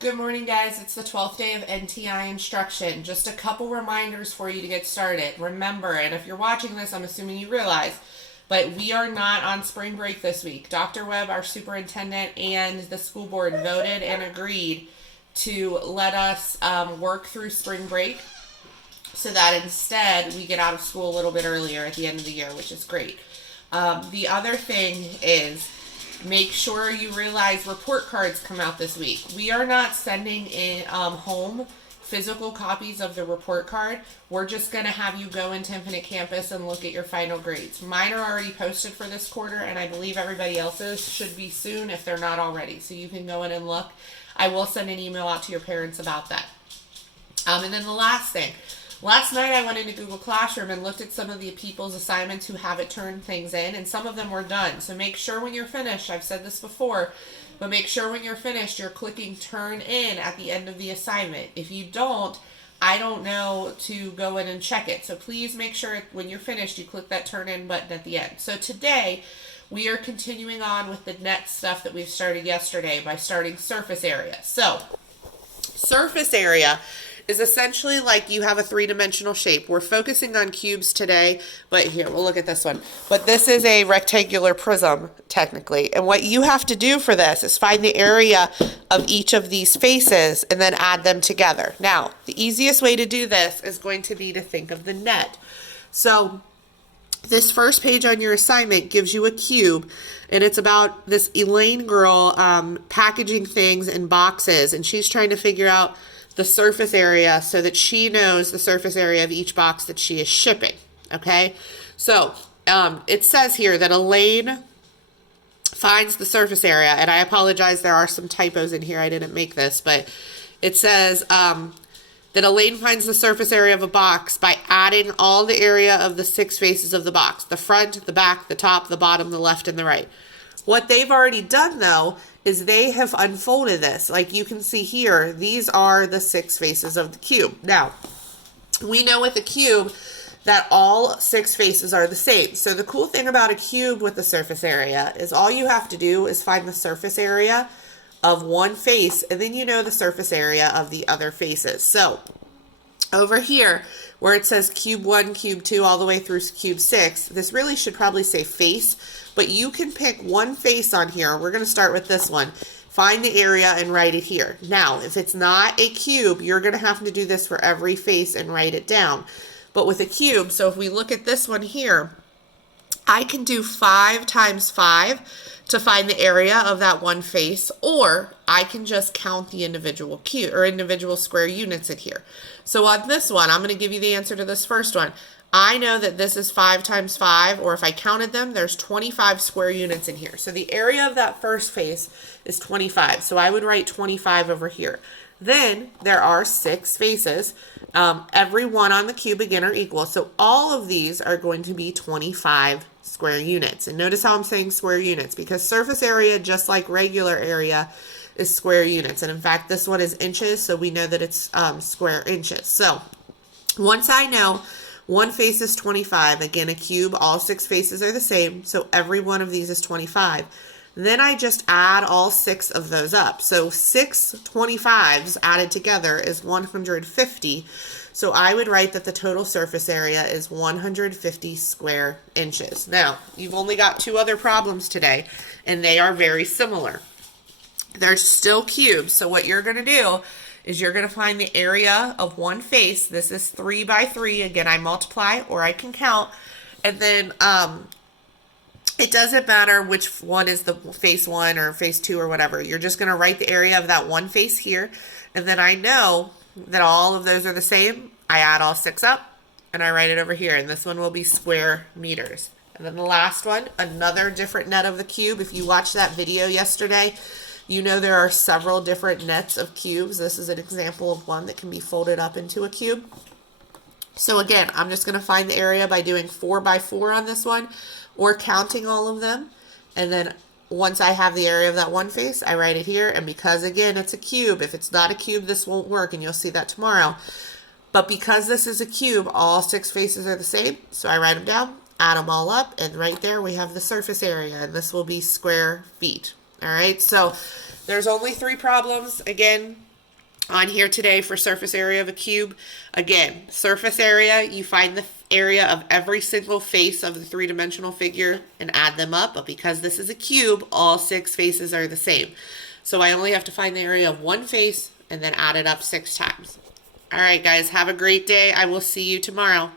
Good morning, guys. It's the 12th day of NTI instruction. Just a couple reminders for you to get started. Remember, and if you're watching this, I'm assuming you realize, but we are not on spring break this week. Dr. Webb, our superintendent, and the school board voted and agreed to let us work through spring break so that instead we get out of school a little bit earlier at the end of the year, which is great. The other thing is, make sure you realize report cards come out this week. We are not sending in home physical copies of the report card. We're just going to have you go into Infinite Campus and look at your final grades. Mine are already posted for this quarter, and I believe everybody else's should be soon if they're not already. So you can go in and look. I will send an email out to your parents about that. And then the last thing. Last night I went into Google Classroom and looked at some of the people's assignments who haven't turned things in, and some of them were done. So make sure when you're finished, I've said this before, but make sure when you're finished, you're clicking turn in at the end of the assignment. If you don't, I don't know to go in and check it. So please make sure when you're finished, you click that turn in button at the end. So today, we are continuing on with the net stuff that we've started yesterday by starting surface area. So, surface area is essentially like you have a three-dimensional shape. We're focusing on cubes today, but here, we'll look at this one. But this is a rectangular prism, technically. And what you have to do for this is find the area of each of these faces and then add them together. Now, the easiest way to do this is going to be to think of the net. So, this first page on your assignment gives you a cube, and it's about this Elaine girl packaging things in boxes, and she's trying to figure out the surface area so that she knows the surface area of each box that she is shipping. Okay, so it says here that Elaine finds the surface area, and I apologize, there are some typos in here. I didn't make this, but it says that Elaine finds the surface area of a box by adding all the area of the six faces of the box: the front, the back, the top, the bottom, the left, and the right. What they've already done, though, is they have unfolded this. Like you can see here, these are the six faces of the cube. Now, we know with a cube that all six faces are the same. So the cool thing about a cube with the surface area is all you have to do is find the surface area of one face, and then you know the surface area of the other faces. So over here, where it says cube 1, cube 2, all the way through cube 6, this really should probably say face, but you can pick one face on here. We're going to start with this one. Find the area and write it here. Now, if it's not a cube, you're going to have to do this for every face and write it down. But with a cube, so if we look at this one here, I can do 5 times 5 to find the area of that one face, or I can just count the individual cube or individual square units in here. So on this one, I'm going to give you the answer to this first one. I know that this is 5 times 5, or if I counted them, there's 25 square units in here. So the area of that first face is 25. So I would write 25 over here. Then there are 6 faces. Every one on the cube again are equal. So all of these are going to be 25 square units. And notice how I'm saying square units, because surface area, just like regular area, is square units. And in fact, this one is inches, so we know that it's square inches. So once I know one face is 25, again, a cube, all 6 faces are the same, so every one of these is 25. Then I just add all 6 of those up. So 6 25s added together is 150. So I would write that the total surface area is 150 square inches. Now, you've only got 2 other problems today, and they are very similar. They're still cubes, so what you're going to do is you're going to find the area of one face. This is 3 by 3. Again, I multiply or I can count. And then it doesn't matter which one is the face 1 or face 2 or whatever. You're just going to write the area of that one face here. And then I know that all of those are the same. I add all 6 up and I write it over here. And this one will be square meters. And then the last one, another different net of the cube. If you watched that video yesterday, you know there are several different nets of cubes. This is an example of one that can be folded up into a cube. So again, I'm just going to find the area by doing 4 by 4 on this one, or counting all of them. And then once I have the area of that one face, I write it here. And because, again, it's a cube, if it's not a cube, this won't work, and you'll see that tomorrow. But because this is a cube, all 6 faces are the same. So I write them down, add them all up, and right there we have the surface area, and this will be square feet. All right, so there's only 3 problems. Again, on here today for surface area of a cube. Again, surface area, you find the area of every single face of the three-dimensional figure and add them up, but because this is a cube, all 6 faces are the same. So I only have to find the area of one face and then add it up 6 times. All right, guys, have a great day. I will see you tomorrow.